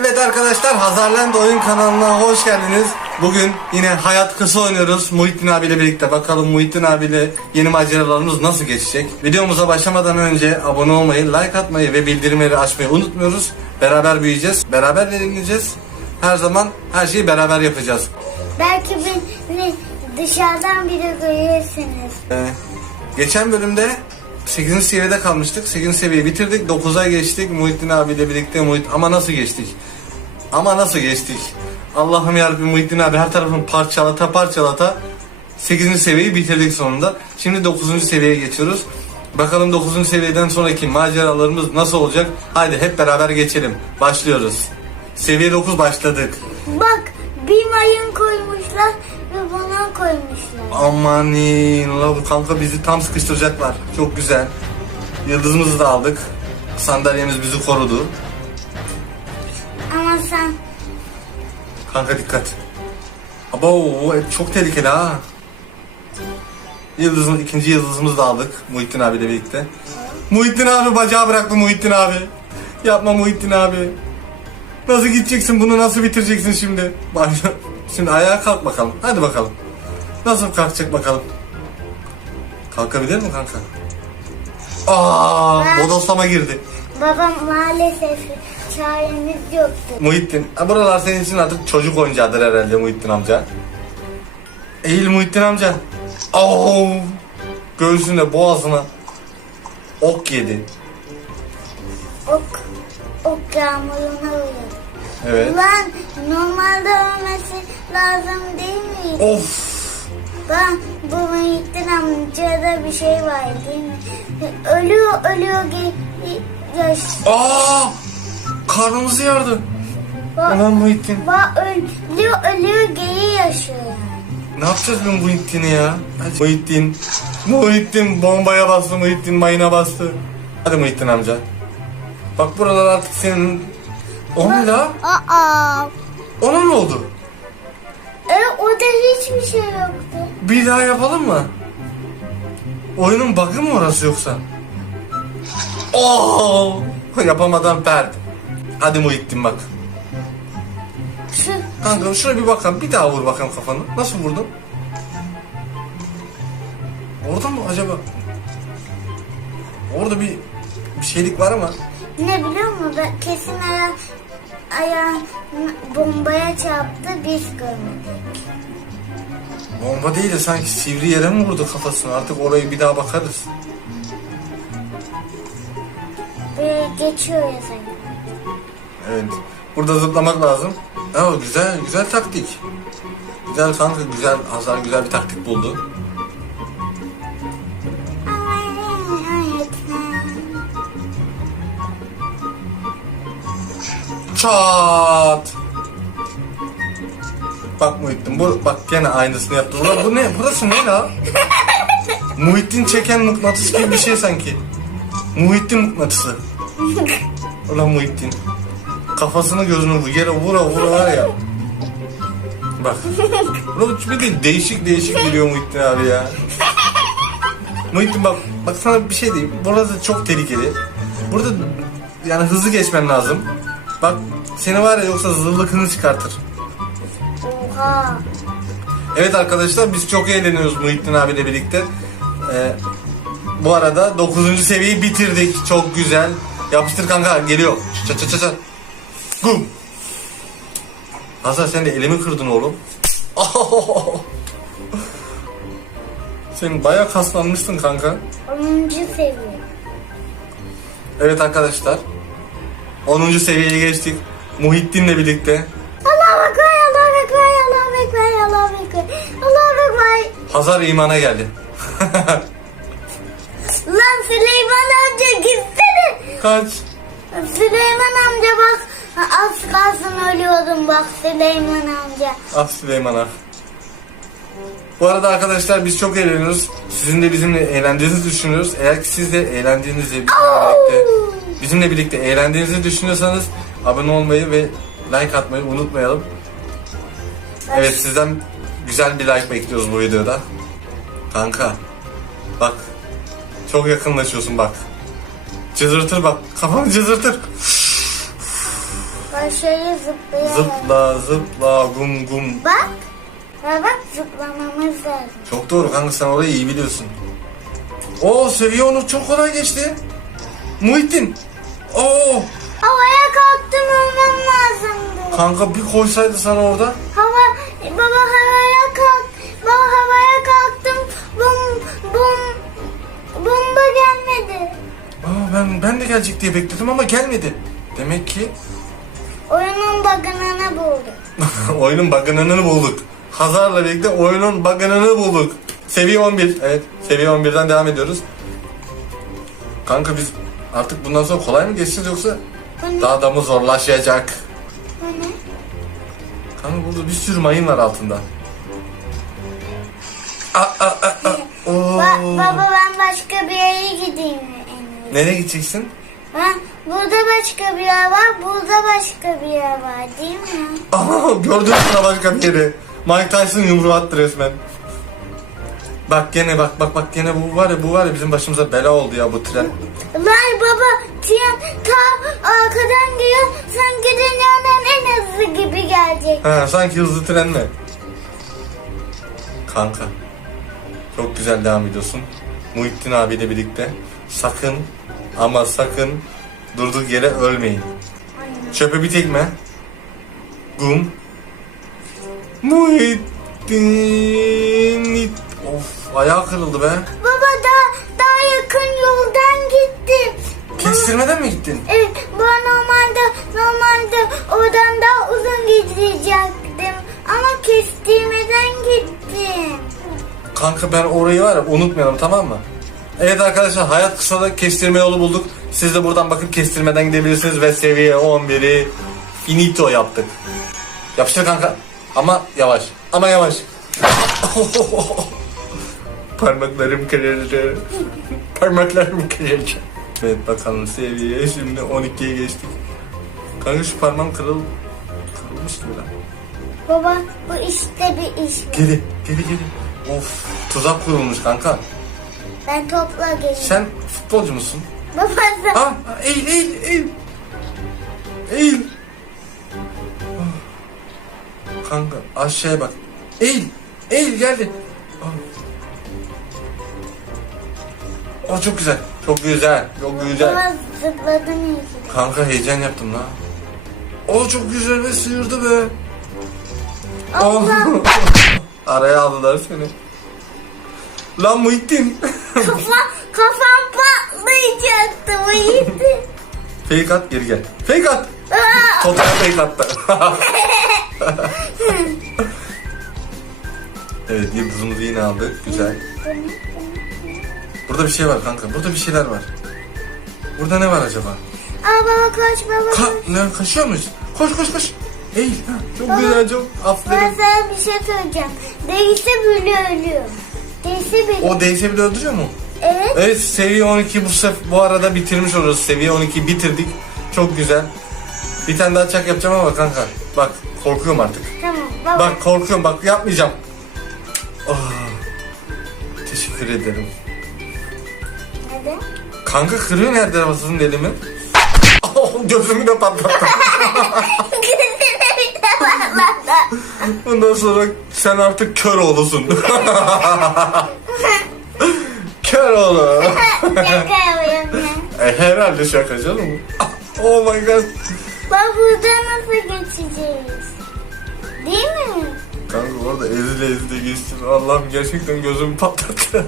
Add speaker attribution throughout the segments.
Speaker 1: Evet arkadaşlar Hazarland Oyun kanalına hoş geldiniz. Bugün yine hayat kısa oynuyoruz Muhittin abiyle birlikte. Bakalım Muhittin abiyle yeni maceralarımız nasıl geçecek. Videomuza başlamadan önce abone olmayı, like atmayı ve bildirimleri açmayı unutmuyoruz. Beraber büyüyeceğiz, beraber verimleyeceğiz. Her zaman her şeyi beraber yapacağız.
Speaker 2: Belki beni dışarıdan bile görürsünüz.
Speaker 1: Ee, geçen bölümde 8. seviyede kalmıştık. 8. seviyeyi bitirdik. 9'a geçtik. Muhittin abiyle birlikte Muhit ama nasıl geçtik? Ama nasıl geçtik? Allah'ım yarabbim Muhittin abi her tarafını parçalata parçalata 8. seviyeyi bitirdik sonunda. Şimdi 9. seviyeye geçiyoruz. Bakalım 9. seviyeden sonraki maceralarımız nasıl olacak? Haydi hep beraber geçelim. Başlıyoruz. Seviye 9 başladık.
Speaker 2: Bak bir mayın koymuşlar ve buna koymuşlar.
Speaker 1: Amanin la kanka bizi tam sıkıştıracaklar. Çok güzel. Yıldızımızı da aldık. Sandalyemiz bizi korudu. Kanka dikkat. Abo çok tehlikeli ha. Yıldızın ikinci yıldızımızı da aldık Muhittin abiyle birlikte. Muhittin abi bacağı bıraktı Muhittin abi. Yapma Muhittin abi. Nasıl gideceksin bunu nasıl bitireceksin şimdi? Şimdi ayağa kalk bakalım. Hadi bakalım. Nasıl kalkacak bakalım. Kalkabilir mi kanka? Aa, bodoslama girdi.
Speaker 2: babam maalesef çaremiz yoktu.
Speaker 1: Muhittin. Ha, buralar senin için artık çocuk oyuncağıdır herhalde Muhittin amca. Eğil Muhittin amca. Oh! Göğsüne boğazına ok yedi.
Speaker 2: Ok, ok yağmuruna uğradı.
Speaker 1: Evet.
Speaker 2: Ulan normalde ölmesi lazım değil mi?
Speaker 1: Of!
Speaker 2: Ben bu Muhittin amcada bir şey var değil mi? Ölüyor ölüyor ge- yaş.
Speaker 1: Aa! Karnımızı yardı. Ulan Muhittin.
Speaker 2: Bak ölüyor ölüyor geyi yaşıyor.
Speaker 1: Ne yapacağız bu Muhittin'i ya? Hadi. Muhittin. Muhittin bombaya bastı Muhittin mayına bastı. Hadi Muhittin amca. Bak buralar artık senin... O ne la?
Speaker 2: Aa.
Speaker 1: Ona ne oldu?
Speaker 2: E orada hiçbir şey yoktu.
Speaker 1: Bir daha yapalım mı? Oyunun bug'ı mı orası yoksa? Oo! Yapamadan pert. Hadi Muhittin bak.
Speaker 2: Şu
Speaker 1: Kanka şuna bir bakalım. Bir daha vur bakalım kafanı. Nasıl vurdun? Orada mı acaba? Orada bir bir şeylik var ama.
Speaker 2: ne biliyor musun? Ben kesin aya ayağım bombaya çarptı biz görmedik.
Speaker 1: Bomba değil de sanki sivri yere mi vurdu kafasını? Artık orayı bir daha bakarız.
Speaker 2: Böyle geçiyor ya sanki.
Speaker 1: Evet. Burada zıplamak lazım. Ya güzel, güzel taktik. Güzel kanka, güzel. Hazar güzel bir taktik buldu. Çat. Bak Muhittin, bu bak gene aynısını yaptı. Ulan bu ne? Burası ne la? Muhittin çeken mıknatıs gibi bir şey sanki. Muhittin mıknatısı. Ulan Muhittin. Kafasını gözünü yere vura vura var ya. Bak. Ulan bir de değişik değişik geliyor Muhittin abi ya. Muhittin bak, bak sana bir şey diyeyim. Burası çok tehlikeli. Burada yani hızlı geçmen lazım. Bak seni var ya yoksa zırlıkını çıkartır.
Speaker 2: Oha.
Speaker 1: Evet arkadaşlar biz çok eğleniyoruz Muhittin abiyle birlikte. Ee, bu arada 9. seviyeyi bitirdik. Çok güzel. Yapıştır kanka geliyor. Çat çat çat çat. Gum. Hasan sen de elimi kırdın oğlum. Sen bayağı kaslanmışsın kanka.
Speaker 2: 10. seviye.
Speaker 1: Evet arkadaşlar. 10. seviyeye geçtik. Muhittin'le birlikte.
Speaker 2: Allah ekber, Allah ekber, Allah ekber, Allah ekber. Allah ekber.
Speaker 1: Hazar imana geldi.
Speaker 2: Lan Süleyman amca gitsene.
Speaker 1: Kaç.
Speaker 2: Süleyman amca bak. Az kalsın ölüyordum bak Süleyman amca.
Speaker 1: Ah Süleyman ah. Bu arada arkadaşlar biz çok eğleniyoruz. Sizin de bizimle eğlendiğinizi düşünüyoruz. Eğer ki siz de eğlendiğinizi bizimle birlikte, bizimle birlikte eğlendiğinizi düşünüyorsanız abone olmayı ve like atmayı unutmayalım. Evet sizden güzel bir like bekliyoruz bu videoda. Kanka bak çok yakınlaşıyorsun bak. Cızırtır bak kafanı cızırtır.
Speaker 2: Aşağıya zıplayarak.
Speaker 1: Zıpla zıpla gum gum.
Speaker 2: Bak. Ha bak zıplamamız lazım.
Speaker 1: Çok doğru kanka sen orayı iyi biliyorsun. Oo seviye onu çok kolay geçti. Muhittin. Oo
Speaker 2: Havaya kalktım olmam lazımdı.
Speaker 1: kanka bir koysaydı sana orada.
Speaker 2: Hava, baba havaya kalk. Baba havaya kalktım. Bum, bum, bomba gelmedi.
Speaker 1: Aa, ben ben de gelecek diye bekledim ama gelmedi. Demek ki
Speaker 2: Oyunun bug'ını buldum.
Speaker 1: oyunun bug'ını bulduk. Hazar'la birlikte oyunun bug'ını bulduk. Seviye 11. Evet seviye 11'den devam ediyoruz. Kanka biz artık bundan sonra kolay mı geçeceğiz yoksa
Speaker 2: Bu ne?
Speaker 1: daha da mı zorlaşacak?
Speaker 2: Bu ne?
Speaker 1: Kanka burada bir sürü mayın var altında. Aa, aa, aa, aa.
Speaker 2: Ba- baba ben başka bir yere gideyim?
Speaker 1: Nereye gideceksin?
Speaker 2: Ha, burada başka bir yer var, burada başka bir yer var değil mi?
Speaker 1: Aha gördün mü başka bir yeri. Mike Tyson yumruğu attı resmen. Bak gene bak bak bak gene bu var ya bu var ya bizim başımıza bela oldu ya bu tren.
Speaker 2: Lan baba tren ta arkadan geliyor, sanki dünyanın en hızlı gibi gelecek.
Speaker 1: Ha sanki hızlı tren mi? Kanka. Çok güzel devam ediyorsun. Muhittin abiyle birlikte. Sakın ama sakın durduk yere ölmeyin. Çöpe bir tekme. Gum. Muhittin. Of ayağı kırıldı be.
Speaker 2: Baba daha, daha yakın yoldan gittim.
Speaker 1: Kestirmeden mi gittin?
Speaker 2: Evet, bu normalde normalde oradan daha uzun gidecektim. Ama kestirmeden gittim.
Speaker 1: Kanka ben orayı var ya unutmayalım tamam mı? Evet arkadaşlar hayat kısa da kestirme yolu bulduk. Siz de buradan bakıp kestirmeden gidebilirsiniz ve seviye 11'i finito yaptık. Yapıştır kanka. Ama yavaş. Ama yavaş. Parmaklarım kırıldı. Parmaklarım kırıldı. Evet bakalım seviye şimdi 12'ye geçtik. Kanka şu parmağım kırıl kırılmış gibi lan.
Speaker 2: Baba bu işte bir iş.
Speaker 1: Geri, geri geri. Of, tuzak kurulmuş kanka.
Speaker 2: Ben topla geleyim.
Speaker 1: Sen futbolcu musun?
Speaker 2: Baba sen...
Speaker 1: Ah, eğil, eğil, eğil. Eğil. Ah. Kanka aşağıya bak. Eğil, eğil geldi. Ah. Oh çok güzel, çok güzel, çok güzel.
Speaker 2: Baba.
Speaker 1: Kanka heyecan yaptım lan. Oh çok güzel ve sıyırdı be.
Speaker 2: Allah.
Speaker 1: Araya aldılar seni. Lan Muhittin.
Speaker 2: Kafam, kafam patlayacaktı bu iyiydi.
Speaker 1: fake at geri gel. Fake at. Total fake attı. evet yıldızımızı yine aldık. Güzel. Burada bir şey var kanka. Burada bir şeyler var. Burada ne var acaba?
Speaker 2: Aa baba koş baba
Speaker 1: Ka ne kaçıyor muyuz? Koş koş koş. Eğil. Ha, Çok güzel çok.
Speaker 2: Ben
Speaker 1: Aferin.
Speaker 2: sana bir şey söyleyeceğim. Değilse böyle ölüyor. Değilse böyle.
Speaker 1: O değse bile öldürüyor mu?
Speaker 2: Evet.
Speaker 1: Evet seviye 12 bu sef bu arada bitirmiş oluruz. Seviye 12 bitirdik. Çok güzel. Bir tane daha çak yapacağım ama kanka. Bak korkuyorum artık.
Speaker 2: Tamam baba.
Speaker 1: Bak korkuyorum bak yapmayacağım. Oh. Teşekkür ederim.
Speaker 2: Neden?
Speaker 1: Kanka kırıyor nerede arabasının elimi? Oh, gözümü de patlattı.
Speaker 2: Gözüne bir de patladı.
Speaker 1: Ondan sonra sen artık kör oğlusun. kör oğlu.
Speaker 2: Şaka yapıyorum ya.
Speaker 1: E, herhalde şaka canım. Oh my god.
Speaker 2: Bak buradan nasıl geçeceğiz? Değil mi?
Speaker 1: Kanka orada ezile ezile geçtim. Allah'ım gerçekten gözümü patlattı.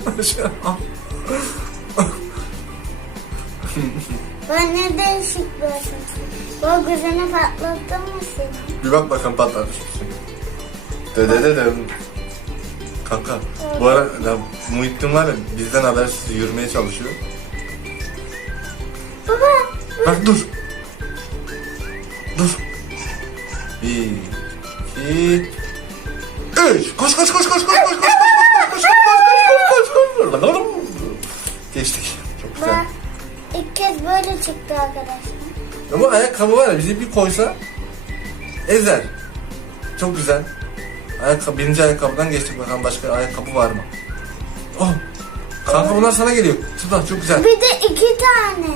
Speaker 2: Ben ne değişik bir adamsın. Bak gözünü mı seni?
Speaker 1: Bir bak bakalım patlamış mısın? Dede dede. Kanka bu ara ya, Muhittin var ya bizden habersiz yürümeye çalışıyor.
Speaker 2: Baba.
Speaker 1: Bak dur. Dur. Bir, iki, üç. Koş koş koş koş koş koş koş koş koş koş koş koş koş koş koş. Geçtik. Çok güzel.
Speaker 2: Bak. İlk kez böyle çıktı arkadaşlar.
Speaker 1: Ama ayakkabı var ya bizi bir koysa ezer. Çok güzel. Ayakkabı, birinci ayakkabıdan geçtik bakalım başka ayakkabı var mı? Oh. Kanka bunlar sana geliyor. Şuradan çok güzel.
Speaker 2: Bir de iki tane.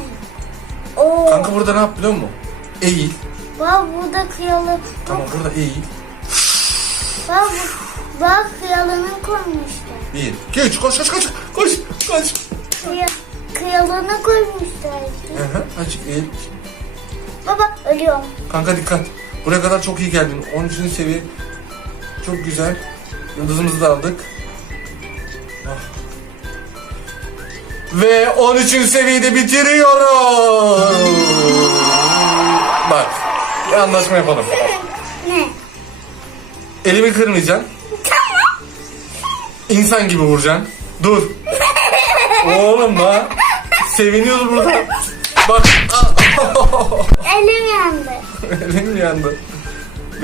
Speaker 2: Oo.
Speaker 1: Kanka burada ne yap biliyor musun? Eğil.
Speaker 2: Bak burada kıyalı.
Speaker 1: Tamam burada eğil.
Speaker 2: Bak, bak kıyalını koymuşlar.
Speaker 1: Bir, iki, üç. Koş koş koş. Koş koş.
Speaker 2: Kıya, koymuşlar.
Speaker 1: Hı hı. Açık eğil.
Speaker 2: Baba ölüyorum.
Speaker 1: Kanka dikkat. Buraya kadar çok iyi geldin. 13. seviye. Çok güzel. Yıldızımızı da aldık. Ah. Ve 13. seviyede bitiriyoruz. Bak. Bir anlaşma yapalım.
Speaker 2: Ne?
Speaker 1: Elimi kırmayacaksın.
Speaker 2: Tamam.
Speaker 1: İnsan gibi vuracaksın. Dur. Oğlum da. Seviniyoruz burada. Bak.
Speaker 2: Elim yandı.
Speaker 1: elim yandı.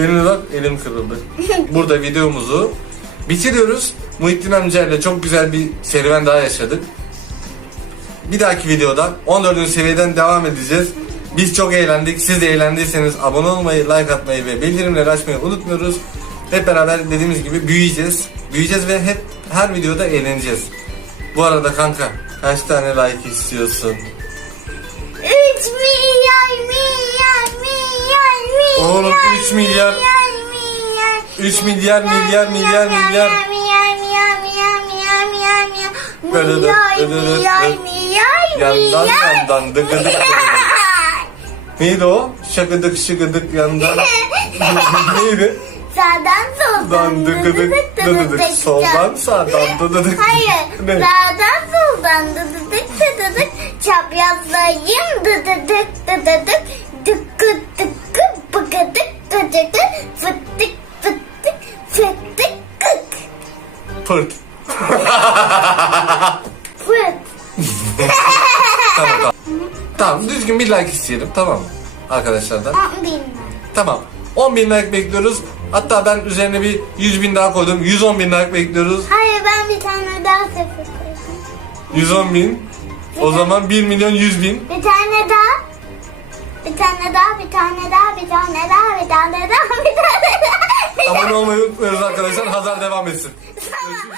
Speaker 1: Benim de bak elim kırıldı. Burada videomuzu bitiriyoruz. Muhittin amcayla çok güzel bir serüven daha yaşadık. Bir dahaki videoda 14. seviyeden devam edeceğiz. Biz çok eğlendik. Siz de eğlendiyseniz abone olmayı, like atmayı ve bildirimleri açmayı unutmuyoruz. Hep beraber dediğimiz gibi büyüyeceğiz. Büyüyeceğiz ve hep her videoda eğleneceğiz. Bu arada kanka kaç tane like istiyorsun?
Speaker 2: 3 milyar 3 milyar
Speaker 1: 3 milyar milyar milyar milyar Böyle yandan yandan dıgıdık dıgıdık. Neydi o? Şakıdık şıkıdık yandan. Neydi?
Speaker 2: Sağdan soldan
Speaker 1: dıgıdık dıgıdık. Soldan sağdan dıgıdık.
Speaker 2: Hayır. Sağdan soldan dıgıdık dıgıdık. Çaprazlayayım dıgıdık dıgıdık. Gıdıdık. Fıttık fıttık fıttık kık.
Speaker 1: Pırt.
Speaker 2: Fıt.
Speaker 1: Tamam tamam. Tamam düzgün bir like isteyelim tamam mı? Arkadaşlardan.
Speaker 2: On bin.
Speaker 1: Tamam. 10 bin like bekliyoruz. Hatta ben üzerine bir 100 bin daha koydum. 110 bin like bekliyoruz.
Speaker 2: Hayır ben bir tane daha sıfır koydum.
Speaker 1: 110 bin. O zaman 1 milyon 100 bin.
Speaker 2: Bir tane daha. Bir tane daha, bir tane daha, bir tane daha, bir tane daha, bir tane daha.
Speaker 1: Abone olmayı unutmuyoruz arkadaşlar. Hazar devam etsin.
Speaker 2: Tamam.